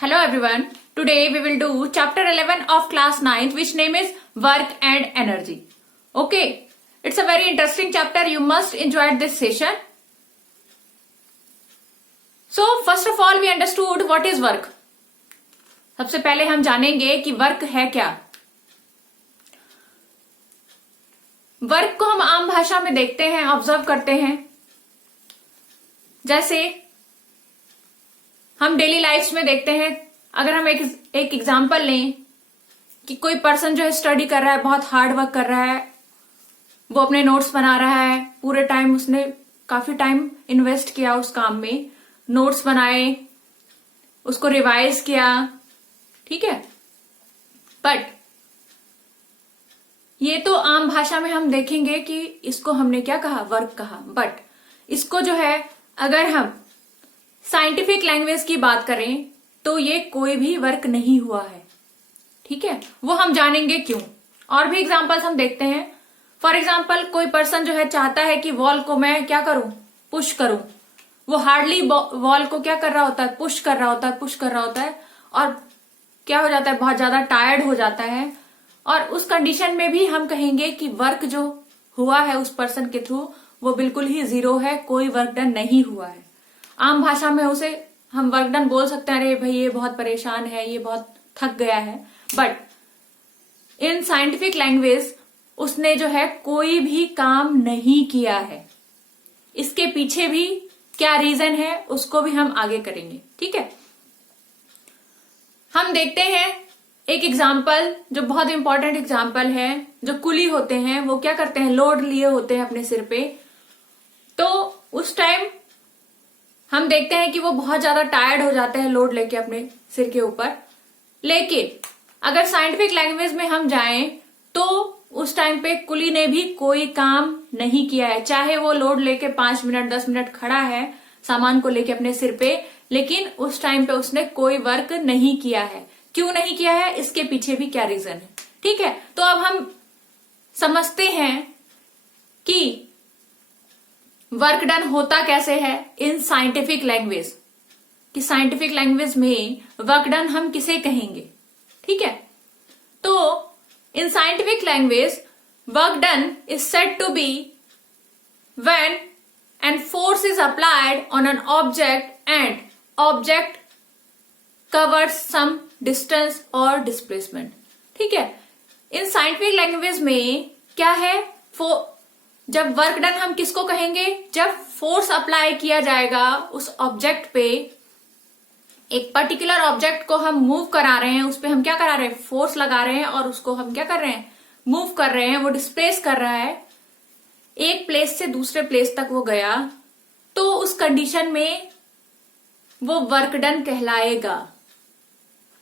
Hello everyone. Today we will do chapter 11 of class 9th which name is work and energy. Okay. It's a very interesting chapter. You must enjoy this session. So first of all we understood what is work. सबसे पहले हम जानेंगे कि work है क्या. Work को हम आम भाषा में देखते हैं, ऑब्जर्व करते हैं. जैसे हम डेली लाइफ में देखते हैं. अगर हम एक एग्जाम्पल लें कि कोई पर्सन जो है स्टडी कर रहा है, बहुत हार्ड वर्क कर रहा है, वो अपने नोट्स बना रहा है, पूरे टाइम उसने काफी टाइम इन्वेस्ट किया उस काम में, नोट्स बनाए, उसको रिवाइज किया, ठीक है. बट ये तो आम भाषा में हम देखेंगे कि इसको हमने क्या कहा, वर्क कहा. बट इसको जो है अगर हम साइंटिफिक लैंग्वेज की बात करें तो ये कोई भी वर्क नहीं हुआ है. ठीक है, वो हम जानेंगे क्यों. और भी एग्जांपल्स हम देखते हैं. फॉर एग्जांपल कोई पर्सन जो है चाहता है कि वॉल को मैं क्या करूं, पुश करूं. वो हार्डली वॉल को क्या कर रहा होता है, पुश कर रहा होता है और क्या हो जाता है, बहुत ज्यादा टायर्ड हो जाता है. और उस कंडीशन में भी हम कहेंगे कि वर्क जो हुआ है उस पर्सन के थ्रू वो बिल्कुल ही जीरो है, कोई वर्क डन नहीं हुआ है. आम भाषा में उसे हम वर्क डन बोल सकते हैं, अरे भाई ये बहुत परेशान है, ये बहुत थक गया है. बट इन साइंटिफिक लैंग्वेज उसने जो है कोई भी काम नहीं किया है. इसके पीछे भी क्या रीजन है उसको भी हम आगे करेंगे. ठीक है, हम देखते हैं एक एग्जाम्पल जो बहुत इंपॉर्टेंट एग्जाम्पल है. जो कुली होते हैं वो क्या करते हैं, लोड लिए होते हैं अपने सिर पे. तो उस टाइम हम देखते हैं कि वो बहुत ज्यादा टायर्ड हो जाते हैं लोड लेके अपने सिर के ऊपर. लेकिन अगर साइंटिफिक लैंग्वेज में हम जाएं तो उस टाइम पे कुली ने भी कोई काम नहीं किया है. चाहे वो लोड लेके 5 मिनट 10 मिनट खड़ा है सामान को लेके अपने सिर पे, लेकिन उस टाइम पे उसने कोई वर्क नहीं किया है. क्यों नहीं किया है, इसके पीछे भी क्या रीजन है. ठीक है, तो अब हम समझते हैं कि वर्क डन होता कैसे है इन साइंटिफिक लैंग्वेज. कि साइंटिफिक लैंग्वेज में वर्क डन हम किसे कहेंगे. ठीक है, तो in scientific language work done is said to be when an force is applied on an object and object covers some distance और डिस्प्लेसमेंट. ठीक है, इन साइंटिफिक लैंग्वेज में क्या है, जब वर्क डन हम किसको कहेंगे, जब फोर्स अप्लाई किया जाएगा उस ऑब्जेक्ट पे. एक पर्टिकुलर ऑब्जेक्ट को हम मूव करा रहे हैं, उस पे हम क्या करा रहे हैं, फोर्स लगा रहे हैं और उसको हम क्या कर रहे हैं, मूव कर रहे हैं. वो डिस्प्लेस कर रहा है, एक प्लेस से दूसरे प्लेस तक वो गया, तो उस कंडीशन में वो वर्क डन कहलाएगा.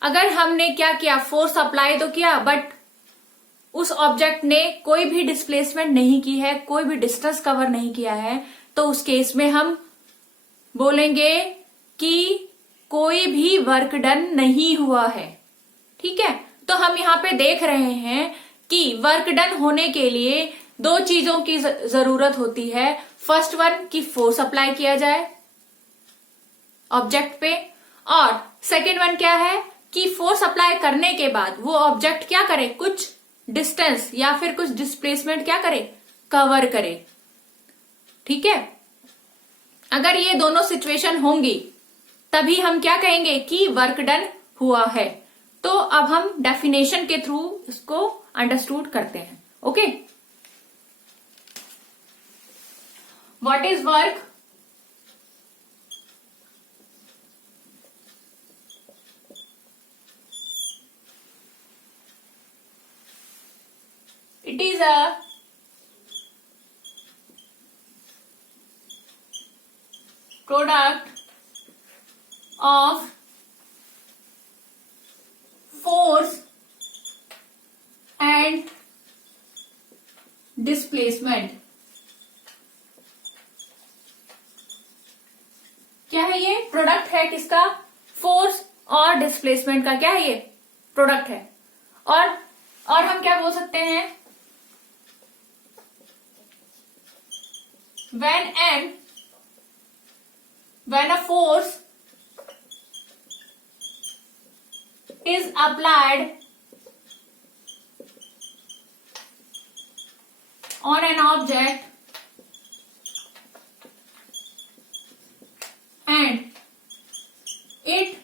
अगर हमने क्या किया, फोर्स अप्लाई तो किया बट उस ऑब्जेक्ट ने कोई भी डिस्प्लेसमेंट नहीं की है, कोई भी डिस्टेंस कवर नहीं किया है, तो उस केस में हम बोलेंगे कि कोई भी वर्क डन नहीं हुआ है. ठीक है, तो हम यहां पे देख रहे हैं कि वर्क डन होने के लिए दो चीजों की जरूरत होती है. फर्स्ट वन कि फोर्स अप्लाई किया जाए ऑब्जेक्ट पे, और सेकेंड वन क्या है कि फोर्स अप्लाई करने के बाद वो ऑब्जेक्ट क्या करे, कुछ डिस्टेंस या फिर कुछ डिस्प्लेसमेंट क्या करे, कवर करे. ठीक है, अगर ये दोनों सिचुएशन होंगी तभी हम क्या कहेंगे कि वर्क डन हुआ है. तो अब हम डेफिनेशन के थ्रू इसको अंडरस्टूड करते हैं. Okay, what is work. It is a product of force and displacement. क्या है ये, प्रोडक्ट है किसका, फोर्स और डिस्प्लेसमेंट का. क्या है ये, प्रोडक्ट है. और हम क्या बोल सकते हैं, when a force is applied on an object and it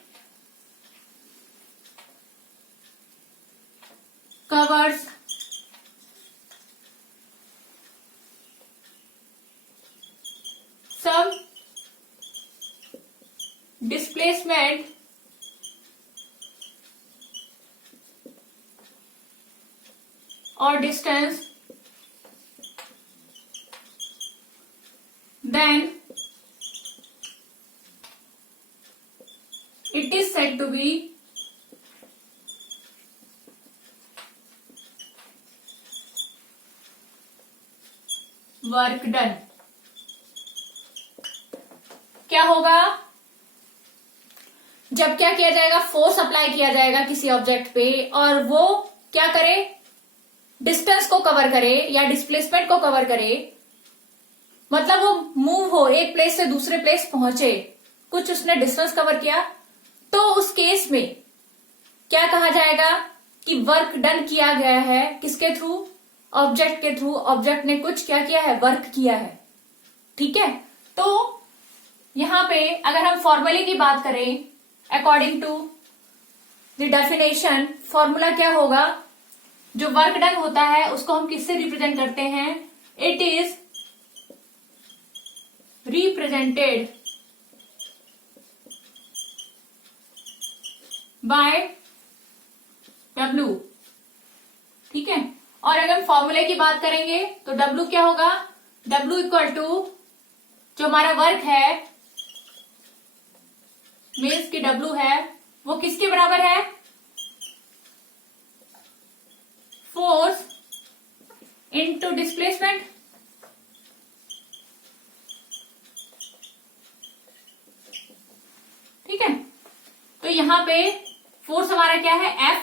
covers some displacement or distance, then it is said to be work done. क्या होगा? जब क्या किया जाएगा, फोर्स अप्लाई किया जाएगा किसी ऑब्जेक्ट पे और वो क्या करे, डिस्टेंस को कवर करे या डिस्प्लेसमेंट को कवर करे, मतलब वो मूव हो, एक प्लेस से दूसरे प्लेस पहुंचे, कुछ उसने डिस्टेंस कवर किया, तो उस केस में क्या कहा जाएगा कि वर्क डन किया गया है। किसके थ्रू? ऑब्जेक्ट के थ्रू। ऑब्जेक्ट ने कुछ क्या किया है, वर्क किया है। ठीक है, तो यहां पे अगर हम फॉर्मूले की बात करें, according to the definition, formula क्या होगा? जो वर्क डन होता है उसको हम किससे रिप्रेजेंट करते हैं? It is represented by W। ठीक है, और अगर हम फॉर्मूले की बात करेंगे तो W क्या होगा? W इक्वल टू जो हमारा वर्क है, मीन्स की W है, वो किसके बराबर है? Force into displacement. ठीक है, तो यहां पे फोर्स हमारा क्या है? F,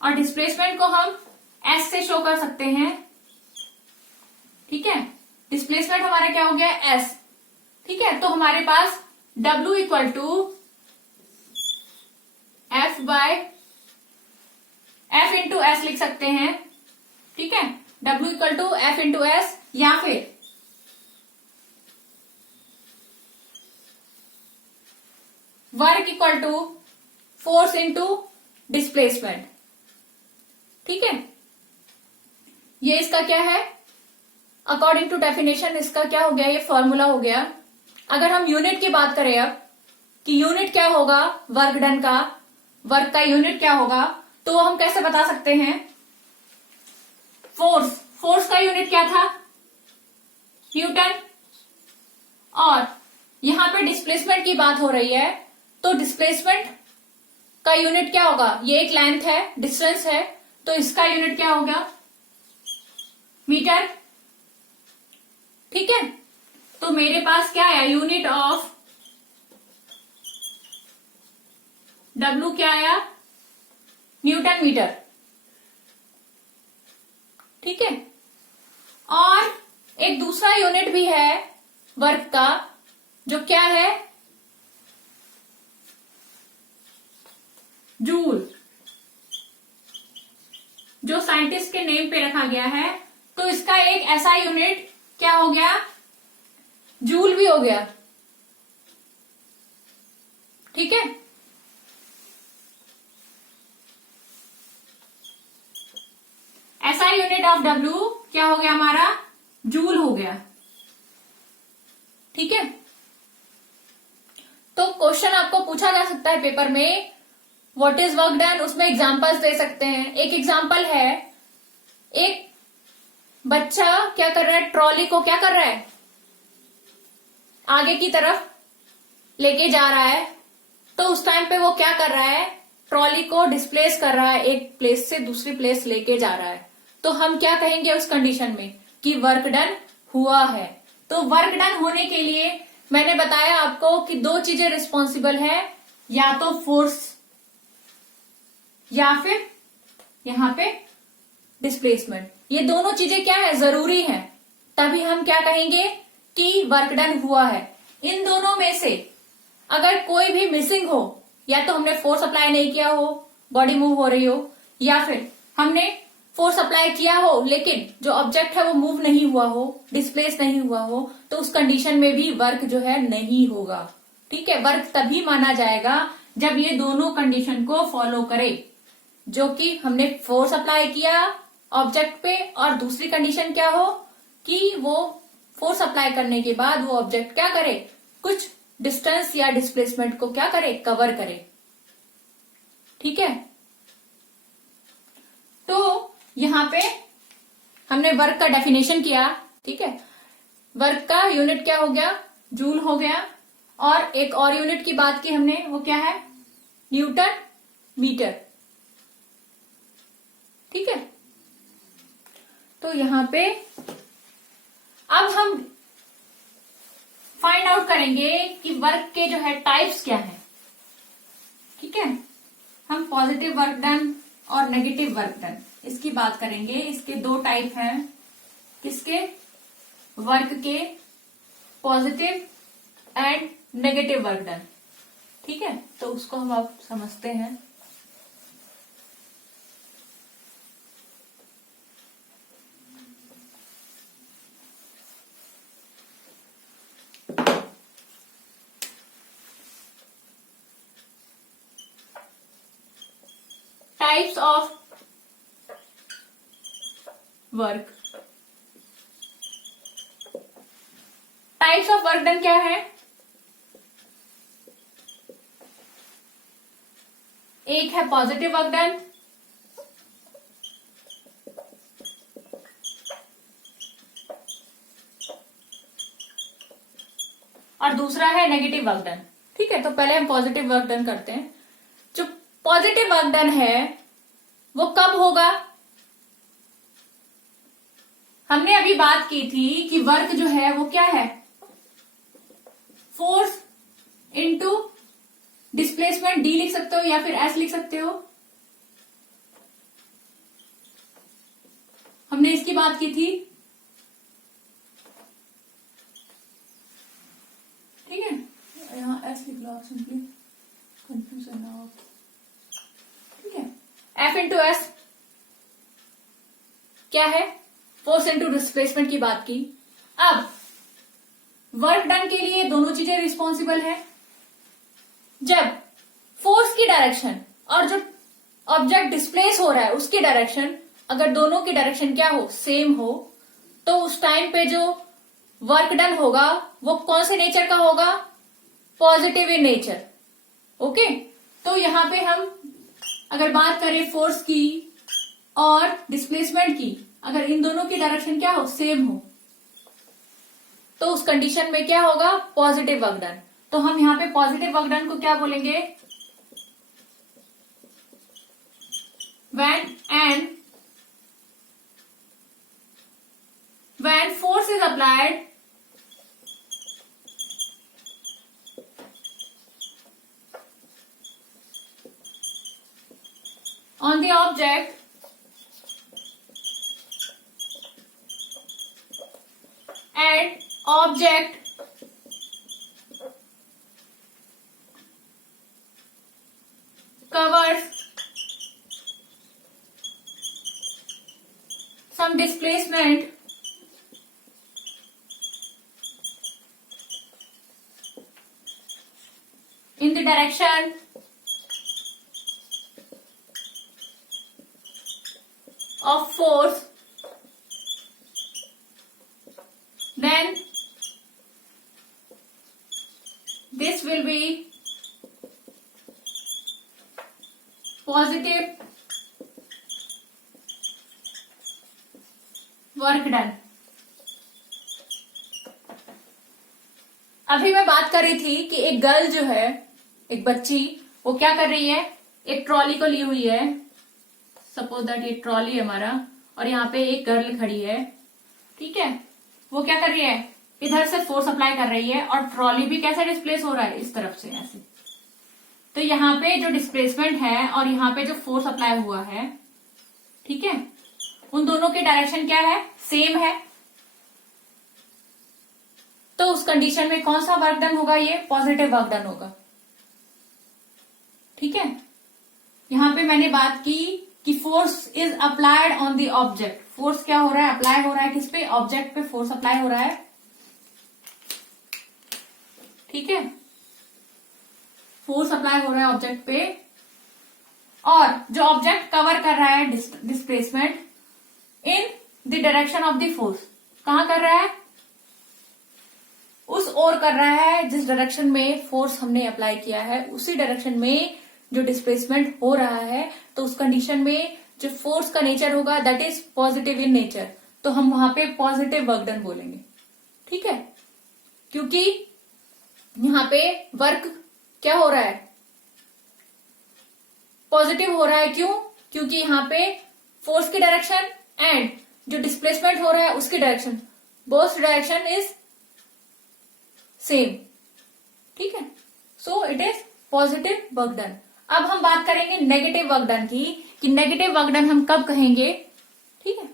और डिस्प्लेसमेंट को हम S से शो कर सकते हैं। ठीक है, डिस्प्लेसमेंट हमारा क्या हो गया? S। ठीक है, तो हमारे पास W equal to F by F into S लिख सकते हैं। ठीक है, W equal to F into S, या फिर work equal to force into displacement. ठीक है, ये इसका क्या है? अकॉर्डिंग टू डेफिनेशन इसका क्या हो गया? ये फॉर्मूला हो गया। अगर हम यूनिट की बात करें अब, कि यूनिट क्या होगा वर्क डन का, वर्क का यूनिट क्या होगा, तो हम कैसे बता सकते हैं? फोर्स का यूनिट क्या था? न्यूटन। और यहां पे डिस्प्लेसमेंट की बात हो रही है, तो डिस्प्लेसमेंट का यूनिट क्या होगा? ये एक लेंथ है, डिस्टेंस है, तो इसका यूनिट क्या होगा? मीटर। ठीक है, तो मेरे पास क्या आया? यूनिट ऑफ W क्या आया? Newton metre. ठीक है, और एक दूसरा यूनिट भी है वर्क का, जो क्या है? जूल, जो साइंटिस्ट के नेम पे रखा गया है। तो इसका एक ऐसा यूनिट क्या हो गया? जूल भी हो गया। ठीक है, ऐसा यूनिट ऑफ W क्या हो गया हमारा? जूल हो गया। ठीक है, तो क्वेश्चन आपको पूछा जा सकता है पेपर में, व्हाट इज वर्क डन, उसमें एग्जांपल्स दे सकते हैं। एक एग्जांपल है, एक बच्चा क्या कर रहा है? ट्रॉली को क्या कर रहा है? आगे की तरफ लेके जा रहा है। तो उस टाइम पे वो क्या कर रहा है? ट्रॉली को डिस्प्लेस कर रहा है, एक प्लेस से दूसरी प्लेस लेके जा रहा है। तो हम क्या कहेंगे उस कंडीशन में? कि वर्क डन हुआ है। तो वर्क डन होने के लिए मैंने बताया आपको कि दो चीजें रिस्पॉन्सिबल है, या तो फोर्स या फिर यहां पे डिस्प्लेसमेंट। ये दोनों चीजें क्या है? जरूरी है, तभी हम क्या कहेंगे कि वर्क डन हुआ है। इन दोनों में से अगर कोई भी मिसिंग हो या तो हमने फोर्स अप्लाई नहीं किया हो, बॉडी मूव हो रही हो, या फिर हमने फोर्स अप्लाई किया हो लेकिन जो ऑब्जेक्ट है वो मूव नहीं हुआ हो, डिस्प्लेस नहीं हुआ हो, तो उस कंडीशन में भी वर्क जो है नहीं होगा। ठीक है, वर्क तभी माना जाएगा जब ये दोनों कंडीशन को फॉलो करे, जो कि हमने फोर्स अप्लाई किया ऑब्जेक्ट पे और दूसरी कंडीशन क्या हो कि वो फोर्स अप्लाई करने के बाद वो ऑब्जेक्ट क्या करे, कुछ डिस्टेंस या डिस्प्लेसमेंट को क्या करे, कवर करे। ठीक है, तो यहां पे हमने वर्क का डेफिनेशन किया। ठीक है, वर्क का यूनिट क्या हो गया, जूल हो गया, और एक और यूनिट की बात की हमने, वो क्या है, न्यूटन मीटर। ठीक है, तो यहां पे अब हम फाइंड आउट करेंगे कि वर्क के जो है टाइप्स क्या है। ठीक है, हम पॉजिटिव वर्क डन और नेगेटिव वर्क डन इसकी बात करेंगे। इसके दो टाइप हैं, किसके, वर्क के, positive and negative work done. ठीक है, तो उसको हम अब समझते हैं। Types of work. Types of work done क्या है, एक है पॉजिटिव वर्क डन, और दूसरा है नेगेटिव वर्क डन। ठीक है, तो पहले हम पॉजिटिव वर्क डन करते हैं। जो पॉजिटिव वर्क डन है वो कब होगा, हमने अभी बात की थी कि वर्क जो है वो क्या है, फोर्स इनटू डिस्प्लेसमेंट, डी लिख सकते हो या फिर एस लिख सकते हो। हमने इसकी बात की थी। ठीक है, यहां एस लिख लो आप, सिंपली कंफ्यूजन ना हो। ठीक है, एफ इंटू एस क्या है, फोर्स इनटू डिस्प्लेसमेंट की बात की। अब वर्क डन के लिए दोनों चीजें रिस्पॉन्सिबल है। जब फोर्स की डायरेक्शन और जो ऑब्जेक्ट डिस्प्लेस हो रहा है उसकी डायरेक्शन, अगर दोनों की डायरेक्शन क्या हो, सेम हो, तो उस टाइम पे जो वर्क डन होगा वो कौन से नेचर का होगा, पॉजिटिव इन नेचर। ओके, तो यहां पे हम अगर बात करें फोर्स की और डिस्प्लेसमेंट की, अगर इन दोनों की डायरेक्शन क्या हो, सेम हो, तो उस कंडीशन में क्या होगा, पॉजिटिव वर्क डन। तो हम यहां पे पॉजिटिव वर्क डन को क्या बोलेंगे, when force is applied on the object and object covers some displacement in the direction of force, then this will be positive work done. अभी मैं बात कर रही थी कि एक गर्ल जो है, एक बच्ची, वो क्या कर रही है, एक ट्रॉली को ली हुई है। सपोज दैट ये ट्रॉली है हमारा, और यहाँ पे एक गर्ल खड़ी है। ठीक है, वो क्या कर रही है, इधर से फोर्स अप्लाई कर रही है और ट्रॉली भी कैसे डिस्प्लेस हो रहा है, इस तरफ से ऐसे। तो यहाँ पे जो डिस्प्लेसमेंट है और यहाँ पे जो फोर्स अप्लाई हुआ है, ठीक है, उन दोनों की डायरेक्शन क्या है, सेम है। तो उस कंडीशन में कौन सा वर्क डन होगा, ये पॉजिटिव वर्क डन होगा। ठीक है, यहां पे मैंने बात की कि force is applied on the object. Force क्या हो रहा है, अप्लाई हो रहा है किस पे, ऑब्जेक्ट पे फोर्स अप्लाई हो रहा है। ठीक है, फोर्स अप्लाई हो रहा है ऑब्जेक्ट पे, और जो ऑब्जेक्ट कवर कर रहा है displacement in the direction of the force, कहां कर रहा है, उस ओर कर रहा है जिस डायरेक्शन में फोर्स हमने अप्लाई किया है, उसी डायरेक्शन में जो डिस्प्लेसमेंट हो रहा है। तो उस कंडीशन में जो फोर्स का नेचर होगा that is positive in nature, तो हम वहां पे पॉजिटिव वर्क डन बोलेंगे। ठीक है, क्योंकि यहां पे वर्क क्या हो रहा है, पॉजिटिव हो रहा है। क्यों, क्योंकि यहां पे फोर्स की डायरेक्शन एंड जो डिस्प्लेसमेंट हो रहा है उसकी direction, both direction is same. ठीक है, so it is positive work done. अब हम बात करेंगे नेगेटिव वर्क डन की, कि नेगेटिव वर्क डन हम कब कहेंगे। ठीक है,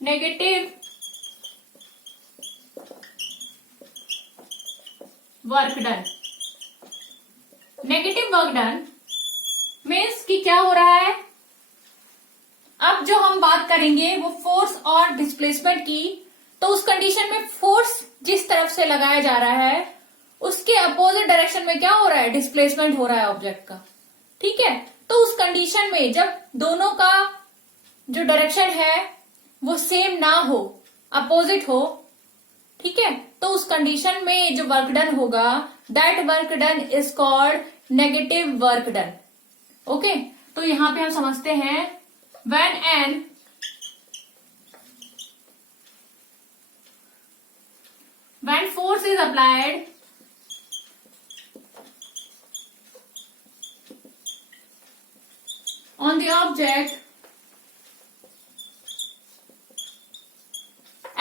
negative work done, negative work done means कि क्या हो रहा है, अब जो हम बात करेंगे वो फोर्स और डिस्प्लेसमेंट की, तो उस कंडीशन में फोर्स जिस तरफ से लगाया जा रहा है उसके अपोजिट डायरेक्शन में क्या हो रहा है, डिस्प्लेसमेंट हो रहा है ऑब्जेक्ट का। ठीक है, तो उस कंडीशन में जब दोनों का जो डायरेक्शन है वो सेम ना हो, अपोजिट हो, ठीक है, तो उस कंडीशन में जो वर्क डन होगा that work done is called negative work done. Okay, तो यहां पे हम समझते हैं when force is applied on the object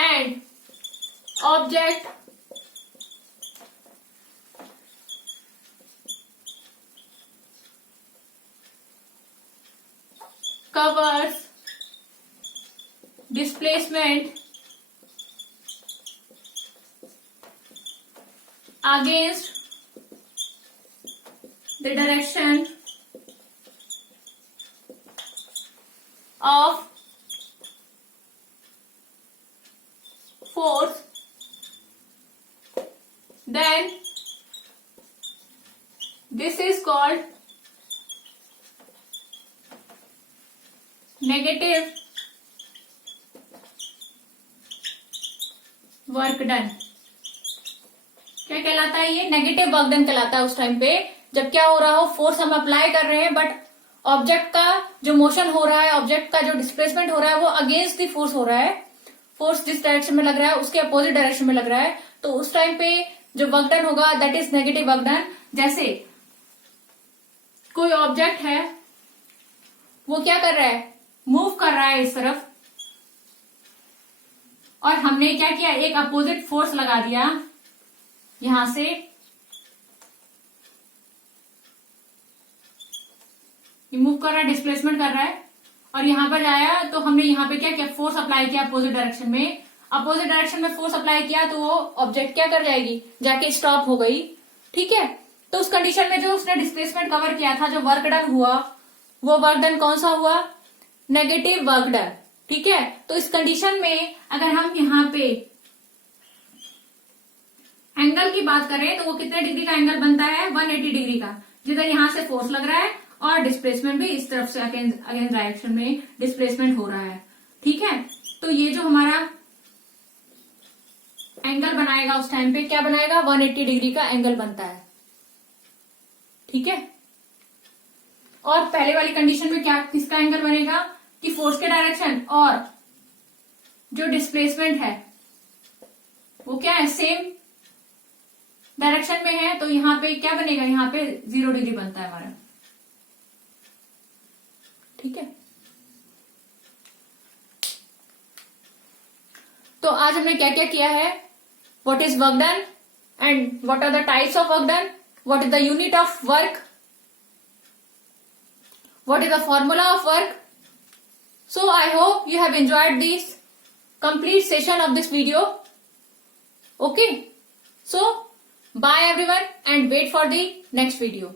and object covers displacement against the direction of force, then this is called negative work done. क्या कहलाता है ये, नेगेटिव वर्क डन कहलाता है उस टाइम पे जब क्या हो रहा हो, फोर्स हम अप्लाई कर रहे हैं बट ऑब्जेक्ट का जो मोशन हो रहा है, ऑब्जेक्ट का जो डिस्प्लेसमेंट हो रहा है वो अगेंस्ट द फोर्स हो रहा है, फोर्स जिस डायरेक्शन में लग रहा है उसके अपोजिट डायरेक्शन में लग रहा है, तो उस टाइम पे जो वर्क डन होगा that is negative work done. जैसे कोई ऑब्जेक्ट है वो क्या कर रहा है, मूव कर रहा है इस तरफ, और हमने क्या किया, एक अपोजिट फोर्स लगा दिया यहां से, मूव कर रहा है, डिस्प्लेसमेंट कर रहा है, और यहां पर आया तो हमने यहां पे क्या किया, फोर्स अप्लाई किया अपोजिट डायरेक्शन में। अपोजिट डायरेक्शन में फोर्स अप्लाई किया तो वो ऑब्जेक्ट क्या कर जाएगी, जाके स्टॉप हो गई। ठीक है, तो उस कंडीशन में जो उसने डिस्प्लेसमेंट कवर किया था, जो वर्क डन हुआ वो वर्क डन कौन सा हुआ, नेगेटिव वर्क डन। ठीक है, तो इस कंडीशन में अगर हम यहां पे एंगल की बात करें तो वो कितने डिग्री का एंगल बनता है, 180 डिग्री का, जिधर यहां से फोर्स लग रहा है और डिस्प्लेसमेंट भी इस तरफ से अगेंस्ट डायरेक्शन में डिस्प्लेसमेंट हो रहा है। ठीक है, तो ये जो हमारा एंगल बनाएगा उस टाइम पे क्या बनाएगा, 180 डिग्री का एंगल बनता है। ठीक है, और पहले वाली कंडीशन में क्या, किसका एंगल बनेगा कि फोर्स के डायरेक्शन और जो डिस्प्लेसमेंट है वो क्या है, सेम डायरेक्शन में है, तो यहां पे क्या बनेगा, यहां पे 0 डिग्री बनता है हमारा। ठीक है, तो आज हमने क्या क्या किया है, what is work done and what are the types of work done, what is the unit of work, what is the formula of work, So I hope you have enjoyed this complete session of this video. Okay. So bye everyone and wait for the next video.